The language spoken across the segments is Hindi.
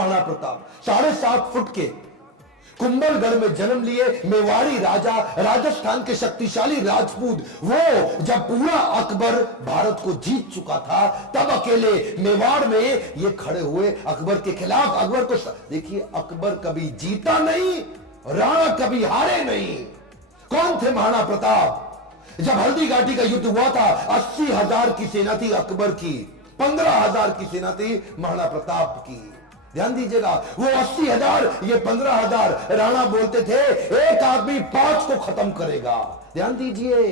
महाराणा प्रताप 7.5 फुट के कुंभलगढ़ में जन्म लिए मेवाड़ी राजा, राजस्थान के शक्तिशाली राजपूत। वो जब पूरा अकबर भारत को जीत चुका था तब अकेले मेवाड़ में ये खड़े हुए अकबर के खिलाफ। अकबर को देखिए, अकबर कभी जीता नहीं, राणा कभी हारे नहीं। कौन थे महाराणा प्रताप? जब हल्दी घाटी का युद्ध हुआ था 80,000 की सेना थी अकबर की, 15,000 की सेना थी महाराणा प्रताप की। ध्यान दीजिएगा, वो 80,000, ये 15,000। राणा बोलते थे एक आदमी 5 को खत्म करेगा। ध्यान दीजिए,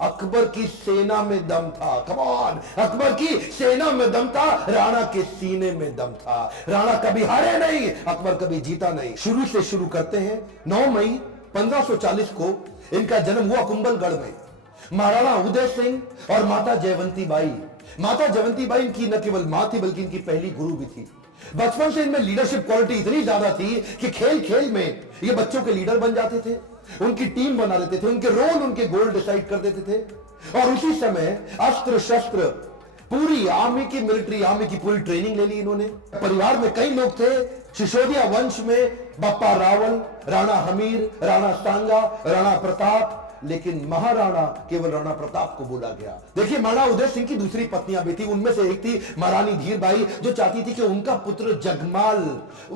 अकबर की सेना में दम था। कम ऑन, अकबर की सेना में दम था, राणा के सीने में दम था। राणा कभी हारे नहीं, अकबर कभी जीता नहीं। शुरू से शुरू करते हैं। 9 मई 1540 को इनका जन्म हुआ कुंभलगढ़ में। महाराणा उदय सिंह और माता जयवंती बाई। माता जयवंती बाई इनकी न केवल मां थी बल्कि इनकी पहली गुरु भी थी। बचपन से इनमें लीडरशिप क्वालिटी इतनी ज्यादा थी कि खेल खेल में ये बच्चों के लीडर बन जाते थे, उनकी टीम बना देते थे, उनके रोल, उनके गोल डिसाइड कर देते थे। और उसी समय अस्त्र शस्त्र, पूरी आर्मी की, मिलिट्री आर्मी की पूरी ट्रेनिंग ले ली इन्होंने। परिवार में कई लोग थे। सिसोदिया वंश में बप्पा रावल, राणा हमीर, राणा सांगा, राणा प्रताप, लेकिन महाराणा केवल राणा प्रताप को बोला गया। देखिए, महाराणा उदय सिंह की दूसरी पत्नियां भी थी। उनमें से एक थी महारानी धीरबाई, जो चाहती थी कि उनका पुत्र जगमाल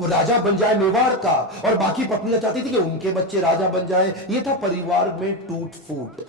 राजा बन जाए मेवाड़ का, और बाकी पत्नियां चाहती थी कि उनके बच्चे राजा बन जाए। यह था परिवार में टूट फूट।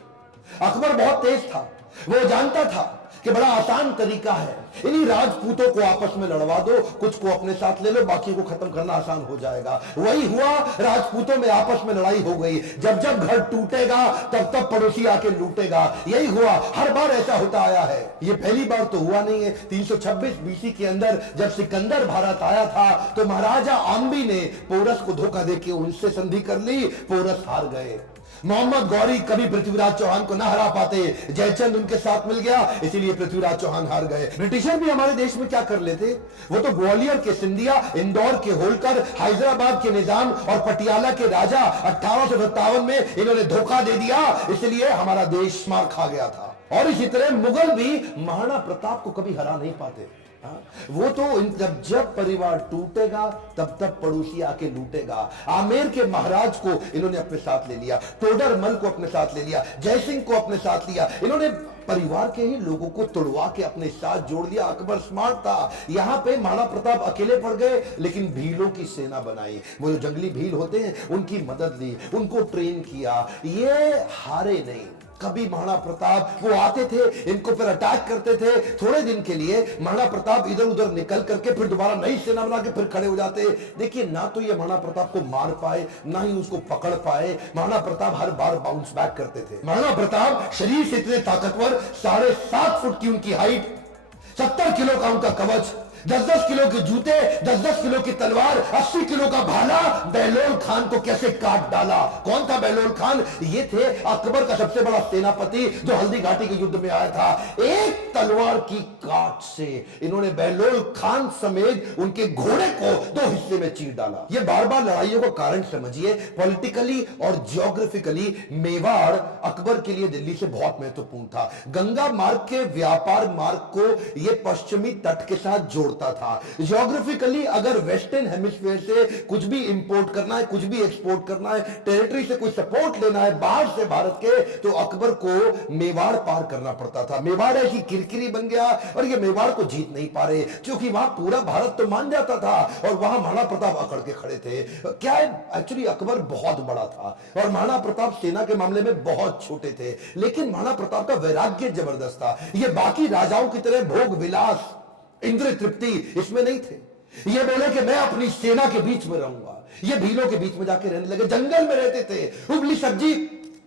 अकबर बहुत तेज था, वो जानता था कि बड़ा आसान तरीका है, इन्हीं राजपूतों को आपस में लड़वा दो, कुछ को अपने साथ ले लो, बाकी को खत्म करना आसान हो जाएगा। वही हुआ, राजपूतों में आपस में लड़ाई हो गई। जब जब घर टूटेगा तब तब पड़ोसी आके लूटेगा। यही हुआ, हर बार ऐसा होता आया है। ये पहली बार तो हुआ नहीं है। 326 बीसी के अंदर जब सिकंदर भारत आया था तो महाराजा आम्बी ने पोरस को धोखा देके उनसे संधि कर ली, पोरस हार गए। मोहम्मद गौरी कभी पृथ्वीराज चौहान को ना हरा पाते, जयचंद उनके साथ मिल गया, इसीलिए पृथ्वीराज चौहान हार गए। ब्रिटिशर भी हमारे देश में क्या कर लेते, वो तो ग्वालियर के सिंधिया, इंदौर के होलकर, हैदराबाद के निजाम और पटियाला के राजा 1857 में इन्होंने धोखा दे दिया, इसलिए हमारा देश मार खा गया था। और इसी तरह मुगल भी महाराणा प्रताप को कभी हरा नहीं पाते। वो तो जब परिवार टूटेगा तब तब पड़ोसी आके लूटेगा। आमेर के महाराज को इन्होंने अपने साथ ले लिया, तोडरमल को अपने साथ ले लिया, जयसिंह को अपने साथ लिया। इन्होंने परिवार के ही लोगों को तोड़वा के अपने साथ जोड़ लिया। अकबर स्मार्ट था। यहां पे महाराणा प्रताप अकेले पड़ गए, लेकिन भीलों की सेना बनाई। वो जो जंगली भील होते हैं उनकी मदद ली, उनको ट्रेन किया। ये हारे नहीं कभी महाराणा प्रताप। वो आते थे, इनको फिर अटैक करते थे। थोड़े दिन के लिए महाराणा प्रताप इधर उधर निकल करके फिर दोबारा नई सेना बना के फिर खड़े हो जाते। देखिए, ना तो ये महाराणा प्रताप को मार पाए, ना ही उसको पकड़ पाए। महाराणा प्रताप हर बार बाउंस बैक करते थे। महाराणा प्रताप शरीर से इतने ताकतवर, 7.5 फुट की उनकी हाइट, 70 किलो का उनका कवच, 10-10 किलो के जूते, 10-10 किलो की तलवार, 80 किलो का भाला। बहलोल खान को कैसे काट डाला। कौन था बहलोल खान? ये थे अकबर का सबसे बड़ा सेनापति जो हल्दी घाटी के युद्ध में आया था। एक तलवार की काट से इन्होंने बहलोल खान समेत उनके घोड़े को 2 हिस्से में चीर डाला। ये बार बार लड़ाइयों को कारण समझिए। पॉलिटिकली और जियोग्राफिकली मेवाड़ अकबर के लिए दिल्ली से बहुत महत्वपूर्ण था। गंगा मार्ग के व्यापार मार्ग को यह पश्चिमी तट के साथ जोड़ था। जियोग्राफिकली अगर वेस्टर्न हेमिस्फीयर से कुछ भी इंपोर्ट करना है, कुछ भी एक्सपोर्ट करना है, टेरिटरी से कोई सपोर्ट लेना है बाहर से भारत के, तो अकबर को मेवाड़ पार करना पड़ता था। मेवाड़ ऐसी किरकिरी बन गया और ये मेवाड़ को जीत नहीं पा रहे, क्योंकि वहां पूरा भारत तो मान जाता था और वहां महाराणा प्रताप अकड़ के खड़े थे। क्या है, एक्चुअली अकबर बहुत बड़ा था और महाराणा प्रताप सेना के मामले में बहुत छोटे थे, लेकिन महाराणा प्रताप का वैराग्य जबरदस्त था। ये बाकी राजाओं की तरह भोग विलास, इंद्र तृप्ति इसमें नहीं थे। ये बोले कि मैं अपनी सेना के बीच में रहूंगा। ये भीलों के बीच में जाके रहने लगे, जंगल में रहते थे। उबली सब्जी,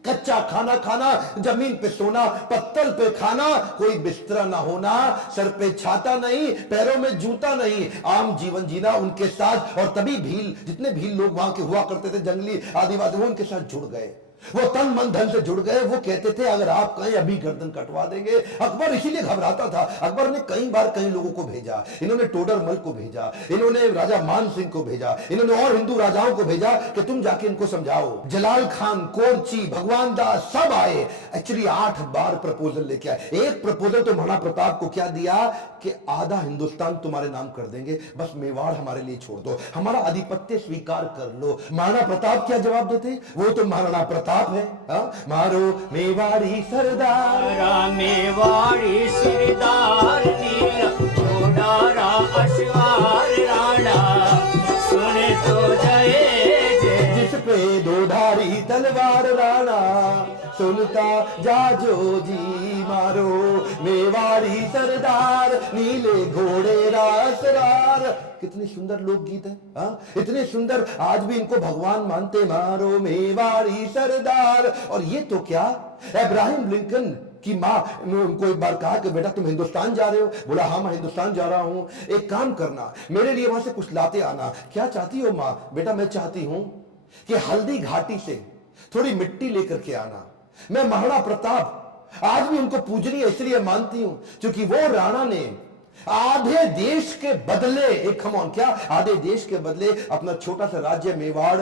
कच्चा खाना खाना, जमीन पे सोना, पत्तल पे खाना, कोई बिस्तरा ना होना, सर पे छाता नहीं, पैरों में जूता नहीं, आम जीवन जीना उनके साथ। और तभी भील, जितने भील लोग वहां के हुआ करते थे, जंगली आदिवासी, वो उनके साथ जुड़ गए। वो तन मन धन से जुड़ गए। वो कहते थे अगर आप कहें अभी गर्दन कटवा देंगे। अकबर इसीलिए घबराता था। अकबर ने कई बार कई लोगों को भेजा, इन्होंने टोडरमल को भेजा, इन्होंने राजा मान सिंह को भेजा, इन्होंने और हिंदू राजाओं को भेजा कि तुम जाके इनको समझाओ। जलाल खान, कोरची, भगवान दास सब आए। एक्चुअली 8 बार प्रपोजल लेके आए। एक प्रपोजल तो महाराणा प्रताप को क्या दिया कि आधा हिंदुस्तान तुम्हारे नाम कर देंगे, बस मेवाड़ हमारे लिए छोड़ दो, हमारा आधिपत्य स्वीकार कर लो। महाराणा प्रताप क्या जवाब देते? वो तो महाराणा प्रताप है। मारो मेवाड़ी सरदार, मेवाड़ी सरदार नीला घोड़ा अश्वार राणा सुने तो जय जय। जिस पे दो धारी तलवार राणा सुनता जाजो जी। मारो मेवाड़ी सरदार नीले घोड़े रासरार। कितनी सुंदर लोकगीत है। इतने सुंदर, आज भी इनको भगवान मानते। मारो मेवाड़ी सरदार। और ये तो क्या, अब्राहम लिंकन की माँ ने उनको एक बार कहा कि बेटा तुम हिंदुस्तान जा रहे हो? बोला हाँ मैं हिंदुस्तान जा रहा हूं, एक काम करना मेरे लिए वहां से कुछ लाते आना। क्या चाहती हो माँ? बेटा मैं चाहती हूं कि हल्दी घाटी से थोड़ी मिट्टी लेकर के आना। मैं महाराणा प्रताप आज भी उनको पूजनीय इसलिए मानती हूं क्योंकि वो राणा ने आधे देश के बदले, एक खमौन क्या, आधे देश के बदले अपना छोटा सा राज्य मेवाड़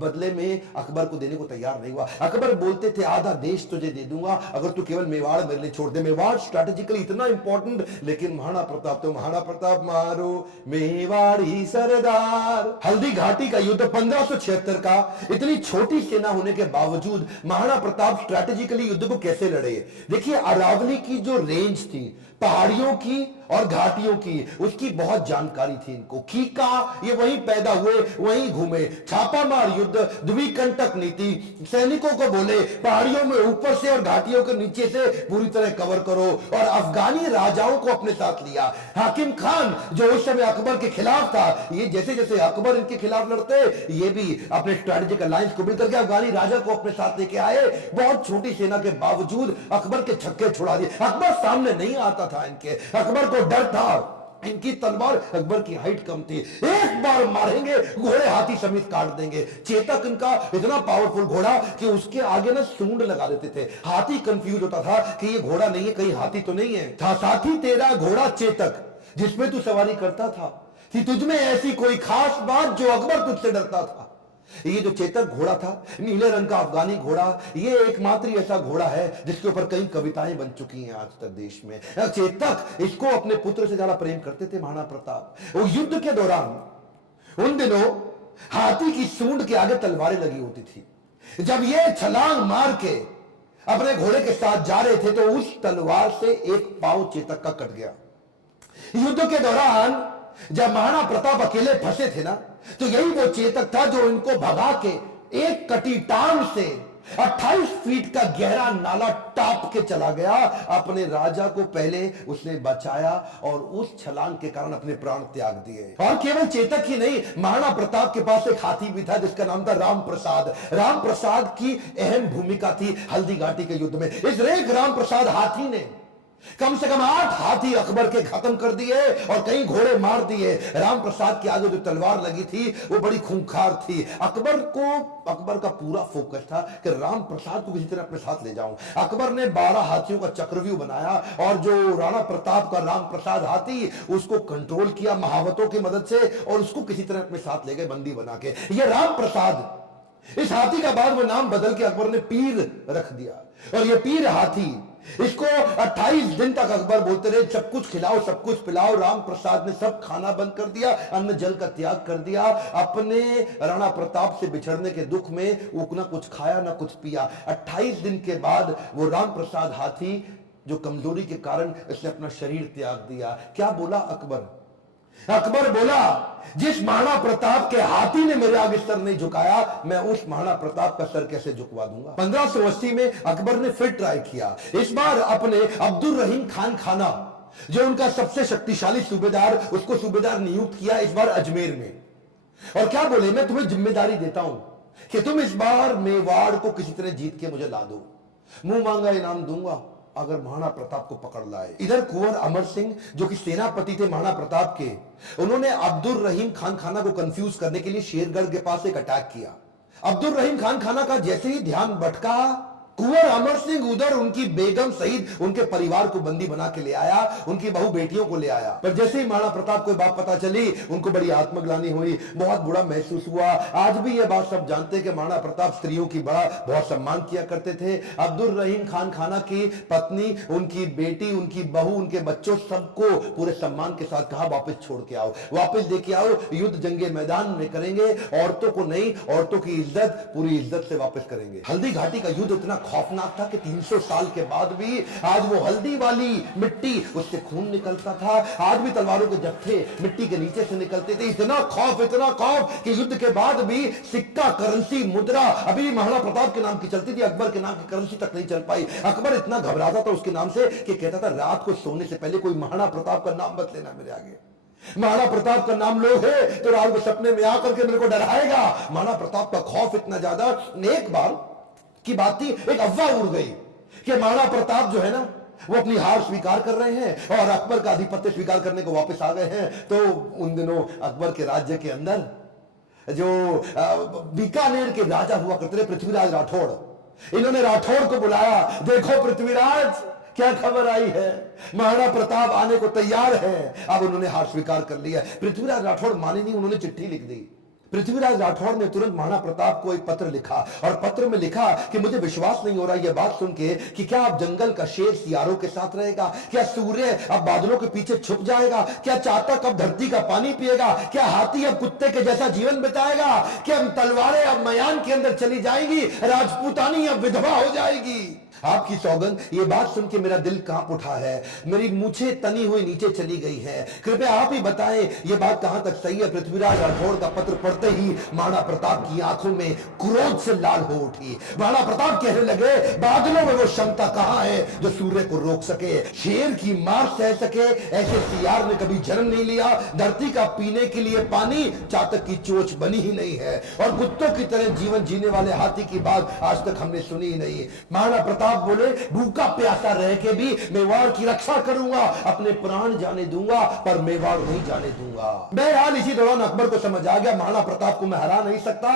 बदले में अकबर को देने को तैयार नहीं हुआ। अकबर बोलते थे आधा देश तुझे दे दूंगा अगर तू केवल मेवाड़ मेरे लिए छोड़ दे। मेवाड़ स्ट्रैटेजिकली इतना इंपॉर्टेंट, लेकिन महाराणा प्रताप तो महाराणा प्रताप। मारो मेवाड़ी सरदार। हल्दी घाटी का युद्ध 1576 का, इतनी छोटी सेना होने के बावजूद महाराणा प्रताप स्ट्रैटेजिकली युद्ध को कैसे लड़े। देखिए अरावली की जो रेंज थी, पहाड़ियों की और घाटियों की, उसकी बहुत जानकारी थी इनको। कीका ये वहीं पैदा हुए, वहीं घूमे। छापामार युद्ध, द्विकंटक नीति, सैनिकों को बोले पहाड़ियों में ऊपर से और घाटियों के नीचे से पूरी तरह कवर करो। और अफगानी राजाओं को अपने साथ लिया। हाकिम खान जो उस समय अकबर के खिलाफ था, ये जैसे जैसे अकबर इनके खिलाफ लड़ते, ये भी अपने स्ट्रेटेजिक अलायंस को मिलकर के अफगानी राजा को अपने साथ लेके आए। बहुत छोटी सेना के बावजूद अकबर के छक्के छुड़ा दिए। अकबर सामने नहीं आता था इनके, अकबर को डर था। इनकी तलवार, अकबर की हाइट कम थी, एक बार मारेंगे घोड़े हाथी समेत काट देंगे। चेतक इनका इतना पावरफुल घोड़ा कि उसके आगे ना सूंड लगा देते थे। हाथी कंफ्यूज होता था कि ये घोड़ा नहीं है, कहीं हाथी तो नहीं है। था साथी तेरा घोड़ा चेतक जिसमें तू सवारी करता था, थी तुझमें ऐसी कोई खास बात जो अकबर तुझसे डरता था। ये जो चेतक घोड़ा था, नीले रंग का अफगानी घोड़ा, ये एकमात्र ऐसा घोड़ा है जिसके ऊपर कई कविताएं बन चुकी हैं आज तक देश में। चेतक, इसको अपने पुत्र से ज्यादा प्रेम करते थे महाराणा प्रताप। वो युद्ध के दौरान उन दिनों हाथी की सूंड के आगे तलवारें लगी होती थी। जब ये छलांग मार के अपने घोड़े के साथ जा रहे थे तो उस तलवार से एक पांव चेतक का कट गया। युद्ध के दौरान जब महाराणा प्रताप अकेले फंसे थे ना, तो यही वो चेतक था जो इनको भगा के एक कटी टांग से 28 फीट का गहरा नाला टाप के चला गया। अपने राजा को पहले उसने बचाया और उस छलांग के कारण अपने प्राण त्याग दिए। और केवल चेतक ही नहीं, महाराणा प्रताप के पास एक हाथी भी था जिसका नाम था राम प्रसाद। राम प्रसाद की अहम भूमिका थी हल्दी घाटी के युद्ध में। इस रेख राम प्रसाद हाथी ने कम से कम 8 हाथी अकबर के खत्म कर दिए और कई घोड़े मार दिए। राम प्रसाद के आगे जो तलवार लगी थी वो बड़ी खूंखार थी। अकबर का पूरा फोकस था कि राम प्रसाद को किसी तरह अपने साथ ले जाऊं। अकबर ने 12 हाथियों का चक्रव्यूह बनाया और जो राणा प्रताप का राम प्रसाद हाथी, उसको कंट्रोल किया महावतों की मदद से और उसको किसी तरह अपने साथ ले गए बंदी बना के। ये राम प्रसाद, इस हाथी का बाद में नाम बदल के अकबर ने पीर रख दिया। और ये पीर हाथी, इसको 28 दिन तक अकबर बोलते रहे सब कुछ खिलाओ सब कुछ पिलाओ। राम प्रसाद ने सब खाना बंद कर दिया, अन्न जल का त्याग कर दिया। अपने राणा प्रताप से बिछड़ने के दुख में वो ना कुछ खाया ना कुछ पिया। 28 दिन के बाद वो राम प्रसाद हाथी जो कमजोरी के कारण इसने अपना शरीर त्याग दिया। क्या बोला अकबर? अकबर बोला जिस महाराणा प्रताप के हाथी ने मेरे आगे सर नहीं झुकाया, मैं उस महाराणा प्रताप का सर कैसे झुकवा दूंगा। 1580 में अकबर ने फिर ट्राई किया। इस बार अपने अब्दुल रहीम खान खाना, जो उनका सबसे शक्तिशाली सूबेदार, उसको सूबेदार नियुक्त किया इस बार अजमेर में। और क्या बोले, मैं तुम्हें जिम्मेदारी देता हूं कि तुम इस बार मेवाड़ को किसी तरह जीत के मुझे ला दो, मुंह मांगा इनाम दूंगा अगर महाराणा प्रताप को पकड़ लाए। इधर कुंवर अमर सिंह जो कि सेनापति थे महाराणा प्रताप के, उन्होंने अब्दुल रहीम खान खाना को कंफ्यूज करने के लिए शेरगढ़ के पास एक अटैक किया। अब्दुल रहीम खान खाना का जैसे ही ध्यान भटका, कुंवर अमर सिंह उधर उनकी बेगम सहित उनके परिवार को बंदी बना के ले आया, उनकी बहू बेटियों को ले आया। पर जैसे ही महाराणा प्रताप को बात पता चली, उनको बड़ी आत्मग्लानि हुई, बहुत बुरा महसूस हुआ। आज भी यह बात सब जानते हैं कि महाराणा प्रताप स्त्रियों की बहुत सम्मान किया करते थे। अब्दुल रहीम खान खाना की पत्नी, उनकी बेटी, उनकी बहू, उनके बच्चों, सबको पूरे सम्मान के साथ कहा वापस छोड़ के आओ, वापस लेके आओ, युद्ध जंगे मैदान में करेंगे, औरतों को नहीं, औरतों की इज्जत पूरी इज्जत से वापस करेंगे। हल्दी घाटी का युद्ध इतना खौफनाक था कि 300 साल के बाद भी आज वो हल्दी वाली मिट्टी, उससे खून निकलता था। आज भी तलवारों के जत्थे मिट्टी के नीचे से निकलते थे। इतना खौफ कि युद्ध के बाद भी सिक्का, करेंसी, मुद्रा अभी महाराणा प्रताप के नाम की चलती थी, अकबर के नाम की करेंसी तक नहीं चल पाई। अकबर इतना घबराता था उसके नाम से कि कहता था रात को सोने से पहले कोई महाराणा प्रताप का नाम मत लेना मेरे आगे। महाराणा प्रताप का नाम लो है तो रात को सपने में आकर के मेरे को डराएगा। महाराणा प्रताप का खौफ इतना ज्यादा, एक बार की बात थी, एक अफवाह उड़ गई कि महाराणा प्रताप जो है ना, वो अपनी हार स्वीकार कर रहे हैं और अकबर का आधिपत्य स्वीकार करने को वापस आ गए हैं। तो उन दिनों अकबर के राज्य के अंदर जो बीकानेर के राजा हुआ करते थे, पृथ्वीराज राठौड़, इन्होंने राठौड़ को बुलाया। देखो पृथ्वीराज, क्या खबर आई है, महाराणा प्रताप आने को तैयार है। अब उन्होंने हार स्वीकार कर लिया। पृथ्वीराज राठौड़ माने नहीं, उन्होंने चिट्ठी लिख दी। पृथ्वीराज राठौड़ ने तुरंत महाराणा प्रताप को एक पत्र लिखा और पत्र में लिखा कि मुझे विश्वास नहीं हो रहा यह बात सुन के कि क्या अब जंगल का शेर सियारों के साथ रहेगा, क्या सूर्य अब बादलों के पीछे छुप जाएगा, क्या चातक अब धरती का पानी पिएगा, क्या हाथी अब कुत्ते के जैसा जीवन बिताएगा, क्या तलवारें अब मयान के अंदर चली जाएंगी, राजपूतानी अब विधवा हो जाएगी। आपकी सौगंध, ये बात सुन के मेरा दिल कांप उठा है, मेरी मूछें तनी हुई नीचे चली गई है। कृपया आप ही बताएं ये बात कहां तक सही है। पृथ्वीराज राठौड़ का पत्र पढ़ते ही महाराणा प्रताप की आंखों में क्रोध से लाल हो उठी। महाराणा प्रताप कहने लगे, बादलों में वो क्षमता कहां है जो सूर्य को रोक सके, शेर की मार सह सके, ऐसे सियार ने कभी जन्म नहीं लिया। धरती का पीने के लिए पानी चातक की चोंच बनी ही नहीं है और कुत्तों की तरह जीवन जीने वाले हाथी की बात आज तक हमने सुनी ही नहीं। महाराणा प्रताप बोले, भूखा प्यासा रह के भी मेवाड़ की रक्षा करूंगा, अपने प्राण जाने दूंगा पर मेवाड़ नहीं जाने दूंगा। बहरहाल इसी दौरान अकबर को समझ आ गया महाराणा प्रताप को मैं हरा नहीं सकता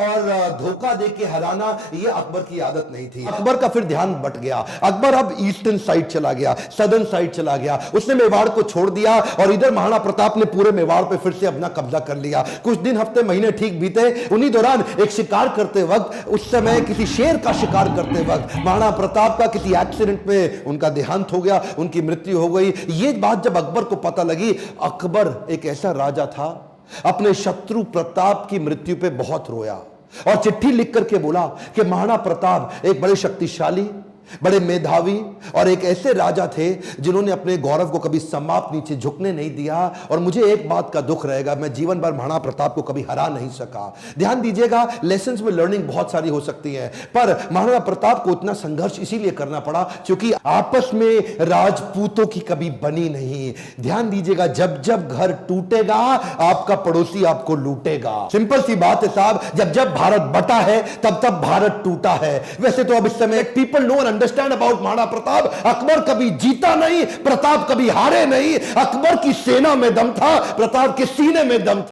और धोखा दे के हराना ये अकबर की आदत नहीं थी। अकबर का फिर ध्यान बट गया। अकबर अब ईस्टर्न साइड चला गया, सदर्न साइड चला गया। उसने मेवाड़ को छोड़ दिया और इधर महाराणा प्रताप ने पूरे मेवाड़ पे फिर से अपना कब्जा कर लिया। कुछ दिन, हफ्ते, महीने ठीक बीते। उन्हीं दौरान एक शिकार करते वक्त, उस समय किसी शेर का शिकार करते वक्त महाराणा प्रताप का किसी एक्सीडेंट में उनका देहांत हो गया, उनकी मृत्यु हो गई। ये बात जब अकबर को पता लगी, अकबर एक ऐसा राजा था, अपने शत्रु प्रताप की मृत्यु पे बहुत रोया और चिट्ठी लिख करके बोला कि महाराणा प्रताप एक बड़े शक्तिशाली, बड़े मेधावी और एक ऐसे राजा थे जिन्होंने अपने गौरव को कभी समाप्त नीचे झुकने नहीं दिया और मुझे एक बात का दुख रहेगा, मैं जीवन भर महाराणा प्रताप को कभी हरा नहीं सका। ध्यान दीजिएगा, लेसन्स में लर्निंग बहुत सारी हो सकती है, पर महाराणा प्रताप को इतना संघर्ष इसीलिए करना पड़ा क्योंकि आपस में राजपूतों की कभी बनी नहीं। ध्यान दीजिएगा, जब जब घर टूटेगा आपका पड़ोसी आपको लूटेगा। सिंपल सी बात है साहब, जब जब भारत बटा है तब तब भारत टूटा है। वैसे तो अब इस समय people know understand about Maharana Pratap. Akbar कभी जीता नहीं, प्रताप कभी हारे नहीं। अकबर की सेना में दम था, प्रताप के सीने में दम था।